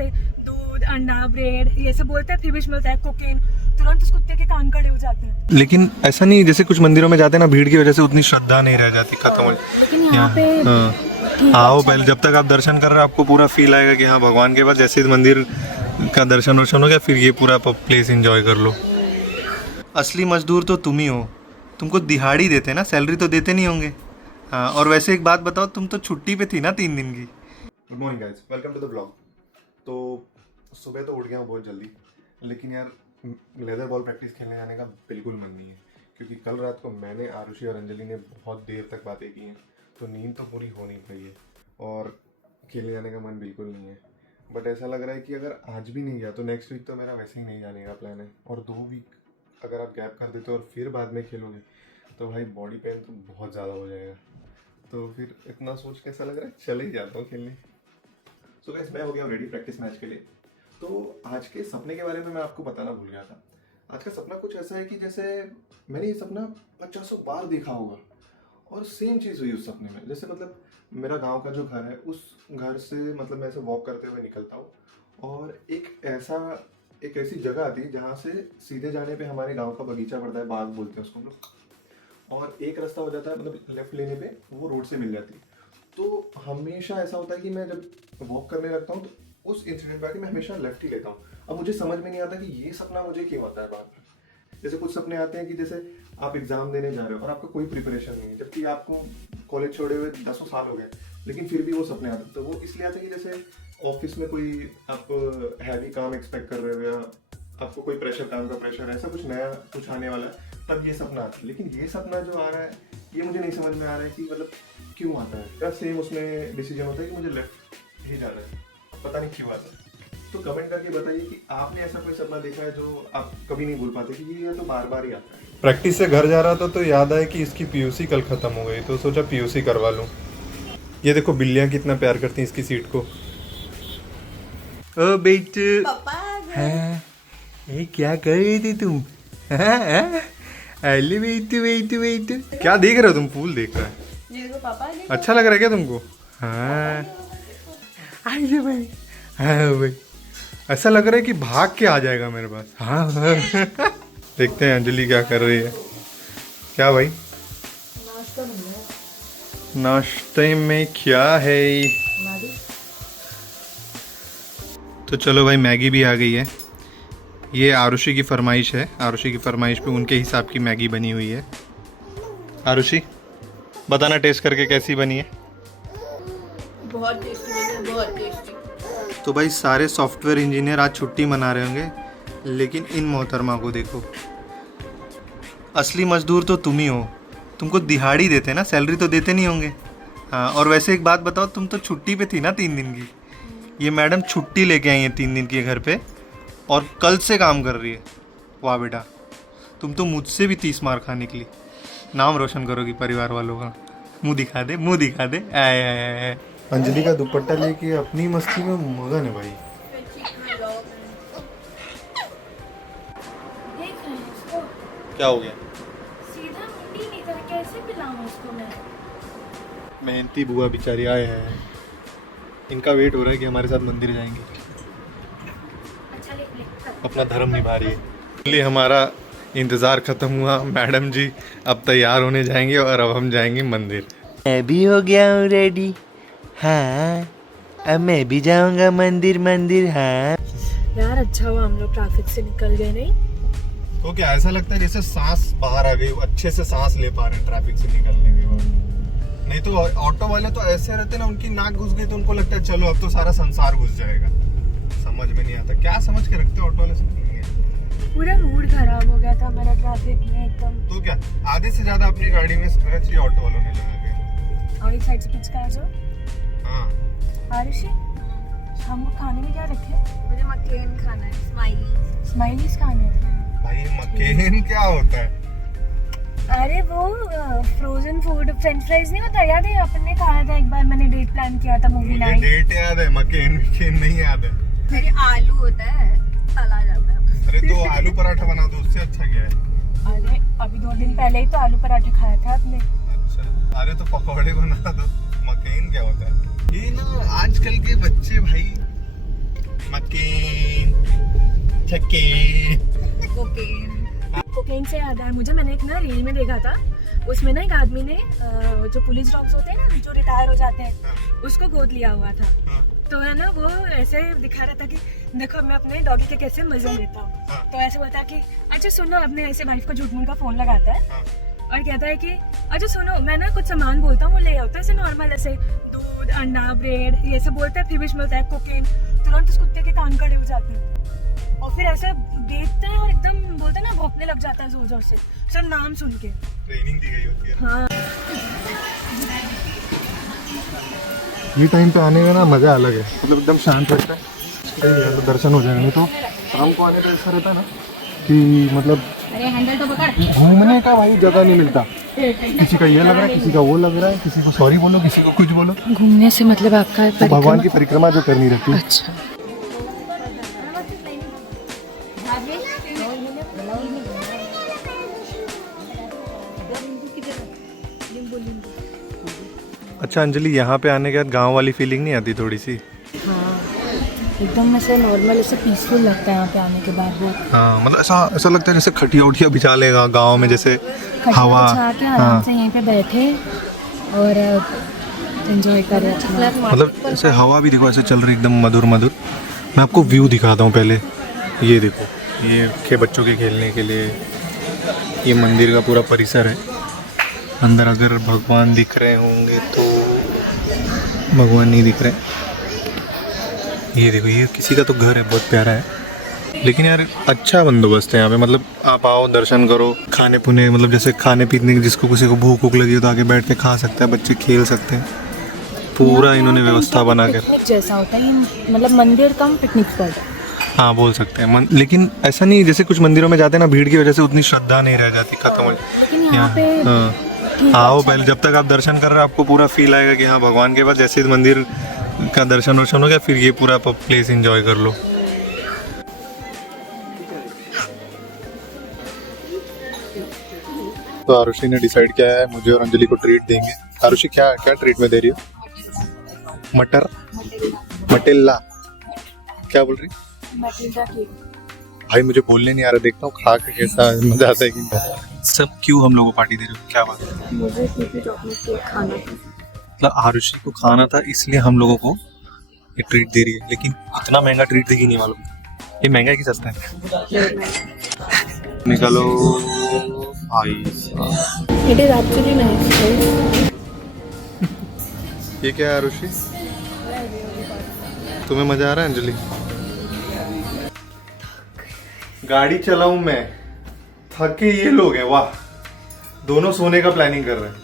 जैसे दूध, अंडा, ब्रेड ये सब बोलते हैं, फिर भी मिलता है कोकेन, तुरंत उस कुत्ते के कान खड़े हो जाते हैं। लेकिन ऐसा नहीं, जैसे कुछ मंदिरों में जाते हैं ना, भीड़ की वजह से उतनी श्रद्धा नहीं रह जाती, खत्म हो लेकिन यहाँ पे आओ पहले, जब तक आप दर्शन कर रहे हो आपको पूरा फील आएगा कि हाँ भगवान के पास, जैसे मंदिर का दर्शन वर्शन हो गया फिर ये पूरा प्लेस एंजॉय कर लो। असली मजदूर तो तुम ही हो, तुमको दिहाड़ी देते ना, सैलरी तो देते नहीं होंगे। हाँ, और वैसे एक बात बताओ, तुम तो छुट्टी पे थी ना 3 दिन की। Good morning guys, welcome to the blog. तो सुबह तो उठ गया हूँ बहुत जल्दी, लेकिन यार लेदर बॉल प्रैक्टिस खेलने जाने का बिल्कुल मन नहीं है, क्योंकि कल रात को मैंने, आरुषि और अंजलि ने बहुत देर तक बातें की हैं, तो नींद तो पूरी हो नहीं पाई है और खेलने जाने का मन बिल्कुल नहीं है। बट ऐसा लग रहा है कि अगर आज भी नहीं गया तो नेक्स्ट वीक तो मेरा वैसे ही नहीं जाने का प्लान है, और 2 वीक अगर आप गैप कर देते हो और फिर बाद में खेलोगे तो भाई बॉडी पेन तो बहुत ज़्यादा हो जाएगा। तो फिर इतना सोच कैसा लग रहा है, चले ही जाता हूँ खेलने। सो गाइस, मैं हो गया रेडी प्रैक्टिस मैच के लिए। तो आज के सपने के बारे में मैं आपको बताना भूल गया था। आज का सपना कुछ ऐसा है कि जैसे मैंने ये सपना 50 बार देखा होगा और सेम चीज़ हुई उस सपने में। जैसे मतलब मेरा गांव का जो घर है, उस घर से मतलब मैं ऐसे वॉक करते हुए निकलता हूँ और एक ऐसी जगह आती है जहाँ से सीधे जाने पे हमारे गांव का बगीचा पड़ता है, बाग बोलते हैं उसको हम लोग, और एक रास्ता हो जाता है, मतलब लेफ्ट लेने पे वो रोड से मिल जाती है। तो हमेशा ऐसा होता है कि मैं जब वॉक करने लगता हूँ तो उस इंसिडेंट पर मैं हमेशा लेफ्ट ही लेता हूँ। अब मुझे समझ में नहीं आता कि ये सपना मुझे क्यों आता है बार बार। जैसे कुछ सपने आते हैं कि जैसे आप एग्जाम देने जा रहे हो और आपका कोई प्रिपरेशन नहीं है, जबकि आपको कॉलेज छोड़े हुए 10 साल हो गए, लेकिन फिर भी वो सपने आते हैं। तो वो इसलिए आते हैं कि जैसे ऑफिस में कोई आप हैवी काम एक्सपेक्ट कर रहे हो या आपको कोई प्रेशर, काम का प्रेशर, ऐसा कुछ नया कुछ आने वाला है, तब ये सपना आता है। लेकिन ये सपना जो आ रहा है ये मुझे नहीं समझ में आ रहा है कि मतलब क्यों आता है। क्या सेम उसमें डिसीजन होता है कि मुझे लेफ्ट ही जाना है, पता नहीं क्यों आता है। तो कमेंट करके बताइए कि आपने ऐसा कोई सपना देखा है जो आप कभी नहीं भूल पाते कि ये तो बार बार ही आता है। प्रैक्टिस से घर जा रहा था तो याद आया कि इसकी पीयूसी कल खत्म हो गई, तो सोचा पीयूसी करवा लूं। ये देखो बिल्लियां कितना प्यार करती हैं इसकी सीट को। ओ बेटे, हाँ, ये क्या कर रही थी तुम? अरे बेटू, क्या देख रहे हो तुम? फूल देख रहा है, अच्छा लग रहा है क्या तुमको? हाँ भाई, हाँ भाई, ऐसा लग रहा है कि भाग के आ जाएगा मेरे पास। हाँ देखते हैं अंजलि क्या कर रही है। क्या भाई, नाश्ते में क्या है? तो चलो भाई, मैगी भी आ गई है। ये आरुषि की फरमाइश है, आरुषि की फरमाइश पे उनके हिसाब की मैगी बनी हुई है। आरुषि, बताना टेस्ट करके कैसी बनी है? बहुत टेस्टी बनी है, बहुत टेस्टी। तो भाई सारे सॉफ्टवेयर इंजीनियर आज छुट्टी मना रहे होंगे, लेकिन इन मोहतरमा को देखो, असली मजदूर तो तुम ही हो, तुमको दिहाड़ी देते ना, सैलरी तो देते नहीं होंगे। हाँ, और वैसे एक बात बताओ, तुम तो छुट्टी पे थी ना 3 दिन की। ये मैडम छुट्टी लेके आई है 3 दिन की घर पे और कल से काम कर रही है। वाह बेटा, तुम तो मुझसे भी 30 मार खाने के लिए नाम रोशन करोगी परिवार वालों का। मुंह दिखा दे, मुंह दिखा दे। आए। अंजलि का दुपट्टा लेके अपनी मस्ती में मगन है भाई। क्या हो गया? सीधा मुंडी नहीं कर, कैसे पिलाऊं इसको मैं? मेहनती बुआ बेचारी आए हैं, इनका वेट हो रहा है कि हमारे साथ मंदिर जाएंगे। अच्छा ले। अपना धर्म निभा रही है। इसलिए हमारा इंतज़ार ख़त्म हुआ। मैडम जी अब तैयार होने जाएंगे और अब हम जाएंगे मंदिर। मैं भी हो गया हूँ रेडी। हाँ, अब मैं भी जाऊँगा मंदिर। हाँ यार अच्छा हुआ हम लोग ट्रैफिक से निकल गए, नहीं तो क्या ऐसा लगता है जैसे सांस बाहर आ गई, अच्छे से सांस ले पा रहे हैं ट्रैफिक से निकलने के बाद। नहीं तो ऑटो वाले तो ऐसे रहते ना, उनकी नाक घुस गई तो उनको लगता है चलो अब तो सारा संसार घुस जाएगा। समझ में नहीं आता क्या समझ के रखते ऑटो वाले से। पूरा मूड खराब हो गया था मेरा ट्रैफिक में एकदम। तो क्या आधे से ज्यादा अपनी गाड़ी में स्क्रैच ये ऑटो वालों ने लगा दिया। और एक साइड से पिचका है जो। हाँ आरुषि, हमको खाने में क्या रखे? मुझे मकेन खाना है, स्माइलीज खाने हैं। भाई मकेन क्या होता है? अरे वो फ्रोजन फूड फ्रेंच फ्राइज नहीं होता, याद है अपन ने खाया था एक बार, मैंने डेट प्लान किया था मूवी मुझे नाइट। डेट याद है, मकेन नहीं याद है। मेरे आलू होता है, तला जाता है। अरे तो आलू पराठा बना दो, उससे अच्छा क्या है? अरे अभी 2 दिन पहले ही तो आलू पराठा खाया था आपने। अच्छा, अरे तो पकौड़े बना दो। मकेन क्या होता है? ये ना आजकल के बच्चे भाई कोकेन से याद आया मुझे, मैंने एक ना रील में देखा था, उसमें ना एक आदमी ने जो पुलिस डॉग्स होते हैं ना जो रिटायर हो जाते हैं, उसको गोद लिया हुआ था। तो है ना वो ऐसे दिखा रहा था कि देखो मैं अपने डॉगी के कैसे मजे लेता हूँ। तो ऐसे बोलता है कि अच्छा सुनो, अपने ऐसे वाइफ को झूठ मूठ का फोन लगाता है और कहता है कि अच्छा सुनो मैं ना कुछ सामान बोलता हूँ, वो ले आता है ऐसे नॉर्मल ऐसे दूध अंडा ब्रेड ये सब बोलता है, फिर भी बोलता है कोकेन, तुरंत उस कुत्ते के कान खड़े हो जाते हैं और फिर ऐसे देखते हैं और एकदम बोलते हैं ना भौंकने लग जाता है जोर जोर से सिर्फ नाम सुन के। ट्रेनिंग दी गई होती है। हाँ ये टाइम पे आने का ना मज़ा अलग है, मतलब एकदम शांत रहता है, तो दर्शन हो जाएंगे। तो शाम को आने का ऐसा रहता है ना कि मतलब घूमने का भाई जगह नहीं मिलता, किसी का ये लग रहा है, किसी का वो लग रहा है, किसी को सॉरी बोलो, किसी को कुछ बोलो। घूमने से मतलब आपका तो भगवान की परिक्रमा जो करनी रहती है। अच्छा अच्छा अंजलि, यहाँ पे आने के बाद गांव वाली फीलिंग नहीं आती थोड़ी सी? हाँ एकदम ऐसे नॉर्मल ऐसे पीसफुल लगता है यहाँ पे आने के बाद। वो हाँ मतलब ऐसा लगता है जैसे खटिया उठिया बिछा लेगा गांव में, जैसे हवा, बिछा के आराम से यहीं पे बैठे और एंजॉय कर रहे हैं। मतलब ऐसे हवा भी देखो ऐसे चल रही एकदम मधुर मधुर। मैं आपको व्यू दिखाता हूँ पहले, ये देखो, ये बच्चों के खेलने के लिए ये मंदिर का पूरा परिसर है। अंदर अगर भगवान दिख रहे होंगे तो भगवान नहीं दिख रहे। ये देखो, ये किसी का तो घर है, बहुत प्यारा है, लेकिन यार अच्छा बंदोबस्त है यहाँ पे। मतलब आप आओ, दर्शन करो, खाने पुने मतलब जैसे खाने पीने की, जिसको किसी को भूख वूख लगी हो तो आके बैठ के खा सकता है, बच्चे खेल सकते हैं, पूरा इन्होंने व्यवस्था बना कर। पिकनिक जैसा होता है ये, मतलब मंदिर कम पिकनिक स्पॉट है। हाँ बोल सकते हैं लेकिन ऐसा नहीं, जैसे कुछ मंदिरों में जाते हैं ना, भीड़ की वजह से उतनी श्रद्धा नहीं रह जाती, खत्म हो लेकिन यहाँ पे आओ पहले, जब तक आप दर्शन कर रहे हो आपको पूरा फील आएगा कि हाँ भगवान के पास जैसे मंदिर का दर्शन वर्शन हो गया, फिर ये पूरा प्लेस एंजॉय कर लो। तो आरुषि ने डिसाइड किया है मुझे और अंजलि को ट्रीट देंगे। आरुषि क्या क्या ट्रीट में दे रही हो? मटेल्ला क्या बोल रही? भाई मुझे बोलने नहीं आ रहा, देखता हूँ खा के कैसा मजा आता है कि सब। क्यों हम लोगों को पार्टी दे रहे हो, क्या बात है? मुझे चॉकलेट केक खाना था, मतलब आरुषि को खाना था इसलिए हम लोगों को ये ट्रीट दे रही है, लेकिन इतना महंगा ट्रीट देगी नहीं मालूम। ये महंगा है कि सस्ता है? निकालो भाई साहब। It is actually nice. ये क्या है आरुषि, तुम्हें मजा आ रहा है अंजलि? गाड़ी चलाऊं मैं, थके ये लोग हैं, वाह, दोनों सोने का प्लानिंग कर रहे हैं।